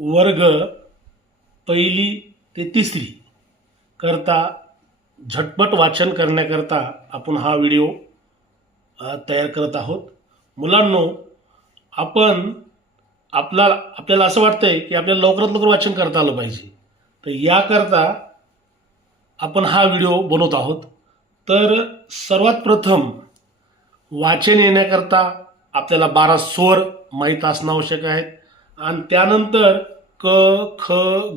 वर्ग पहिली ते तिसरी करता झटपट वाचन करण्याकरता आपण हा व्हिडिओ तयार करत आहोत. मुलांनो, आपल्याला असं वाटतंय की आपल्याला लवकरात लवकर वाचन करता आलं पाहिजे, तर याकरता आपण हा व्हिडिओ बनवत आहोत. तर सर्वात प्रथम वाचन येण्याकरता आपल्याला 12 स्वर माहीत असणं आवश्यक आहे आणि त्यानंतर क ख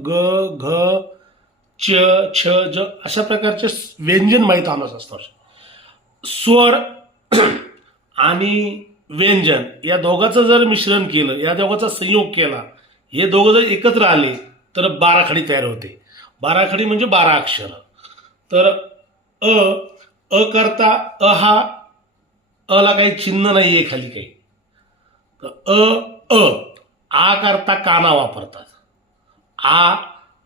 ग घ च छ ज अशा प्रकारचे व्यंजन माहीत असणं आवश्यक. स्वर आणि व्यंजन या दोघांचं जर मिश्रण केलं, या दोघांचा संयोग केला, हे दोघं जर एकत्र आले तर 12 खडी तयार होते. 12 खडी म्हणजे 12 अक्षर. तर अ करता हा अला काही चिन्ह नाही आहे खाली काही, तर आ करता काना वापरतात. आ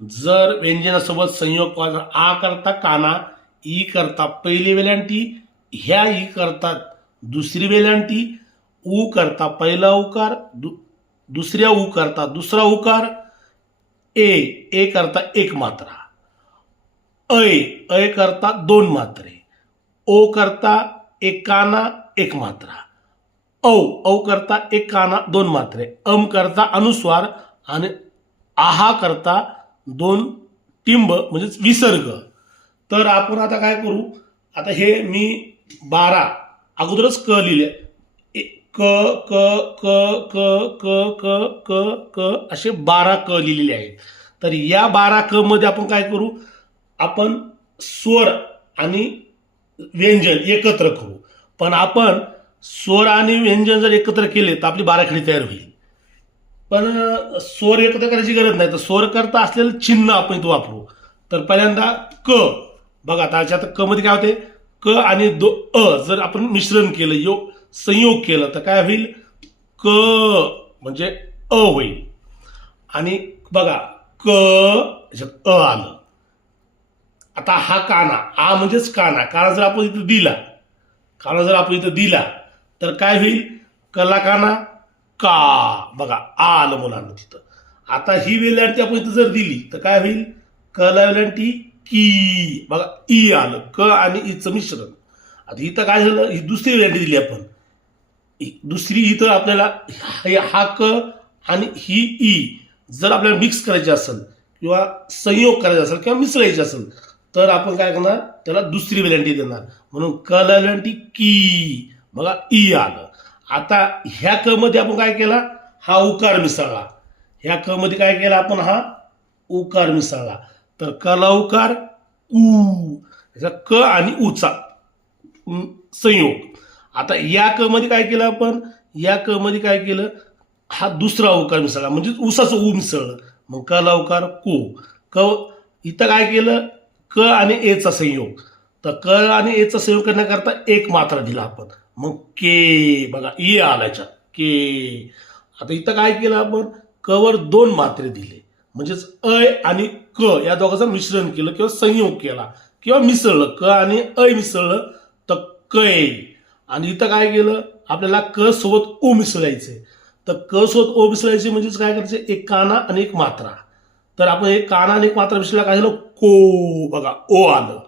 जर व्यंजनासोबत संयोग व्हायचा, आ करता काना, ई करता पहिली वेलांटी, ह्या ई करतात दुसरी वेलांटी, उ करता पहिला उकार, दुसऱ्या उ करता दुसरा उकार, ए करता एक मात्रा, ऐ करता दोन मात्रे, ओ करता एक काना एक मात्रा, औ करता एक काना दोन मात्रे, करता अनुस्वार आणि आहा करता दोन टिंब म्हणजे विसर्ग. तर आपण आता काय करू, आता हे मी 12 अगोदरच क लिहिले, क क क क क क क क असे 12 क लिहिलेले आहेत. तर या 12 क मध्ये आपण काय करू, आपण स्वर आणि व्यंजन एकत्र करू. पण आपण स्वर आणि व्यंजन जर एकत्र केले तर आपली 12 खडी तयार होईल. पण स्वर एकत्र करायची गरज नाही, तर स्वर करता असलेलं चिन्ह आपण इथं वापरू. तर पहिल्यांदा क बघा, त्याच्यात क मध्ये काय होते, क आणि जर आपण मिश्रण केलं, संयोग केलं तर काय होईल, क म्हणजे होईल. आणि बघा क आलं. आता हा काना, आ म्हणजेच काना, काना जर आपण इथं दिला तर काय होईल, कला काना का, बघा आ आलं मुलांना तिथं. आता ही वेलांटी आपण इथं जर दिली तर काय होईल, कला वेलांटी की, बघा ई आलं, क आणि ईचं मिश्रण. आता इथं काय झालं, ही दुसरी वेलांटी दिली आपण, दुसरी इथं आपल्याला हा क आणि ही ई जर आपल्याला मिक्स करायची असेल किंवा संयोग करायचा असेल किंवा मिसळायची असेल तर आपण काय करणार, त्याला दुसरी वेलांटी देणार, म्हणून क वेलांटी की, बघा ई आलं. आता ह्या क मध्ये आपण काय केला, हा उकार मिसळला. ह्या क मध्ये काय केला आपण, हा उकार मिसळला. तर कला उकार उ, क आणि उचा संयोग. आता या क मध्ये काय केलं आपण, या क मध्ये काय केलं, हा दुसरा उकार मिसळला म्हणजे उसाचं उ मिसळलं, मग कला उकार को. क इथं काय केलं, क आणि एचा संयोग. तर क आणि एचा संयोग करण्याकरता एक मात्रा दिला आपण, मग के, बघा ई आल्याच्या के. आता इथं काय केलं आपण, क वर दोन मात्रे दिले, म्हणजेच आणि क या दोघांचं मिश्रण केलं किंवा संयोग केला किंवा मिसळलं, क आणि मिसळलं तर कै. आणि इथं काय केलं, आपल्याला क सोबत ओ मिसळायचे. तर क सोबत ओ मिसळायचे म्हणजेच काय करायचे, एक काना आणि एक मात्रा. तर आपण एक काना आणि एक मात्रा मिसळला काय झालं, को, बघा ओ आलं,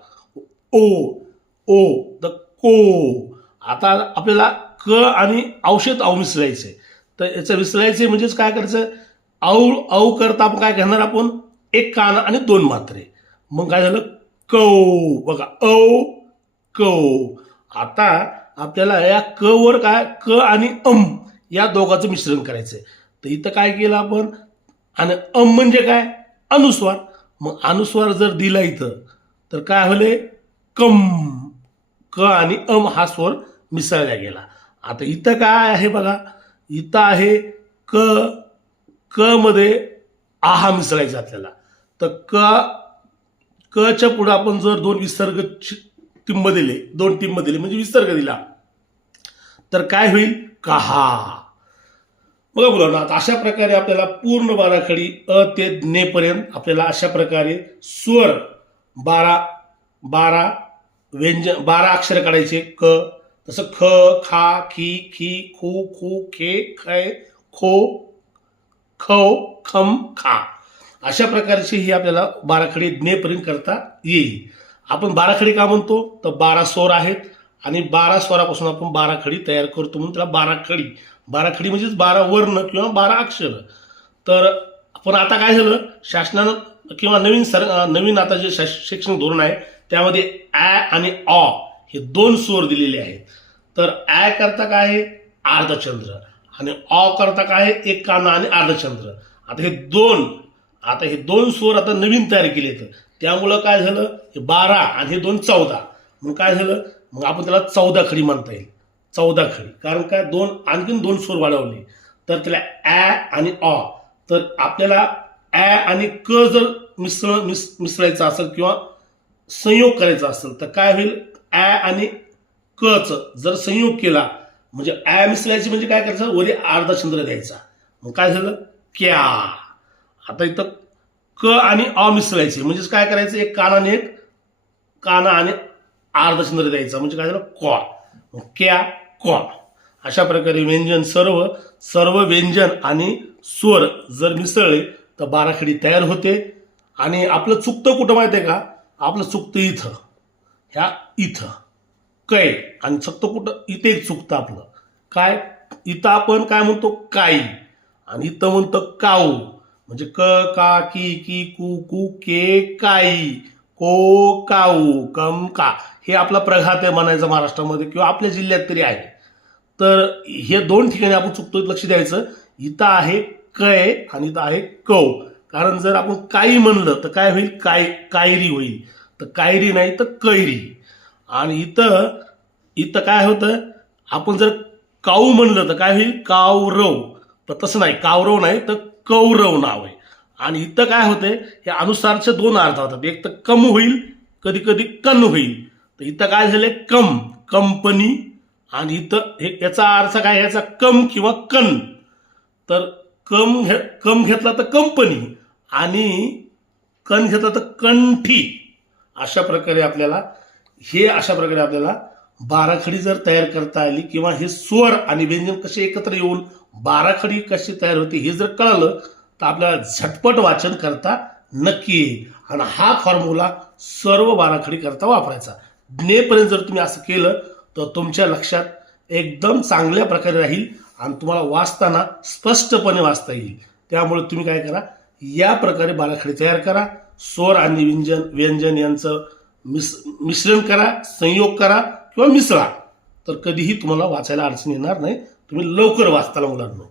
ओ द को. आता आपल्याला क आणि औषध औ मिसळायचे. तर याचं मिसळायचे म्हणजेच काय करायचं, औ करता आपण काय करणार, आपण एक काना आणि दोन मात्रे, मग काय झालं कौ, बघा कौ. आता आपल्याला या क वर काय, क आणि या दोघांचं मिश्रण करायचंय. तर इथं काय केलं आपण, आणि म्हणजे काय, अनुस्वार. मग अनुस्वार जर दिला इथं तर काय होले, कम, क आणि हा स्वर मिसळला गेला. आता इथं काय आहे बघा, इथं आहे क मध्ये आहा मिसळायचा आपल्याला. तर क च्या पुढे आपण जर दोन विसर्ग टिंब दिले, म्हणजे विसर्ग दिला तर काय होईल, कहा. बघा मुलांना, आता अशा प्रकारे आपल्याला पूर्ण 12 खडी अ ते ने पर्यंत आपल्याला अशा प्रकारे स्वर 12 व्यंजन 12 अक्षर काढायचे. क तसं ख, खा, खी, खू, खू, खे, खे, खो, खौ, खम खा. अशा प्रकारची ही आपल्याला बाराखडी ज्ञेपर्यंत करता येईल. आपण बाराखडी का म्हणतो तर 12 स्वर आहेत आणि 12 स्वरापासून आपण बाराखडी तयार करतो म्हणून त्याला बाराखडी म्हणजेच 12 वर्ण किंवा 12 अक्षर. तर पण आता काय झालं, शासनानं किंवा नवीन आता जे शैक्षणिक धोरण आहे त्यामध्ये ॲ आणि अ हे 2 स्वर दिलेले आहेत. तर ॲ करता काय आहे अर्धचंद्र आणि अ करता काय आहे एक काना आणि अर्धचंद्र. आता हे दोन स्वर आता नवीन तयार केलेत, त्यामुळं काय झालं हे 12 आणि हे 2 14. मग काय झालं, मग आपण त्याला 14 खडी म्हणता येईल. 14 खडी कारण काय आणखीन 2 स्वर वाढवले तर त्याला ॲ आणि अ. तर आपल्याला ॲ आणि क जर मिसळायचं असेल किंवा संयोग करायचा असेल तर काय होईल, ॲ आणि क च जर संयोग केला म्हणजे ॲ मिसळायची म्हणजे काय करायचं वरी अर्धचंद्र द्यायचा. मग काय झालं क्या. आता इथं क आणि अ मिसळायचे म्हणजेच काय करायचं एक काना आणि अर्धचंद्र द्यायचा म्हणजे काय झालं क्वा. क्या क्वा. अशा प्रकारे व्यंजन सर्व व्यंजन आणि स्वर जर मिसळले तर बाराखडी तयार होते. आणि आपलं चुकतं कुठं माहिती आहे का, आपलं चुकतं इथं कै आणि चुकतं कुठं इथे एक चुकतं आपलं काय, इथं आपण काय म्हणतो काई आणि इथं म्हणतो काऊ. म्हणजे क का की कू कू के काई को काऊ कम का. हे आपला प्रघात आहे म्हणायचं महाराष्ट्रामध्ये किंवा आपल्या जिल्ह्यात तरी आहे. तर हे 2 ठिकाणी आपण चुकतो लक्ष द्यायचं. इथं आहे कै आणि इथं आहे कौ. कारण जर आपण काही म्हणलं तर काय होईल कायरी होईल, तर कायरी नाही तर कैरी. आणि इथं काय होतं, आपण जर काऊ म्हणलं तर काय होईल कावरव. तर तसं नाही, कावरव नाही तर कौरव नाव आहे. आणि इथं काय होतंय हे अनुसारचे 2 अर्थ होतात. एक तर कम होईल, कधी कधी कन होईल. तर इथं काय झालंय कंपनी आणि इथं याचा अर्थ काय याचा कम किंवा कन. तर कम घेतला तर कंपनी आणि कन घेतला तर कंठी. अशा प्रकारे आपल्याला बाराखडी जर तयार करता आली किंवा हे स्वर आणि व्यंजन कसे एकत्र येऊन बाराखडी कशी तयार होते हे जर कळलं तर आपल्याला झटपट वाचन करता नक्की येईल. आणि हा फॉर्म्युला सर्व बाराखडी करता वापरायचा. ज्ञेपर्यंत जर तुम्ही असं केलं तर तुमच्या लक्षात एकदम चांगल्या प्रकारे राहील आणि तुम्हाला वाचताना स्पष्टपणे वाचता येईल. त्यामुळे तुम्ही काय करा, या प्रकारे बाराखडी तयार करा. स्वर आणि व्यंजन यांचं मिश्रण करा, संयोग करा किंवा मिसळा, तर कधीही तुम्हाला वाचायला अडचण येणार नाही. तुम्ही लवकर वाचताल मुलांना.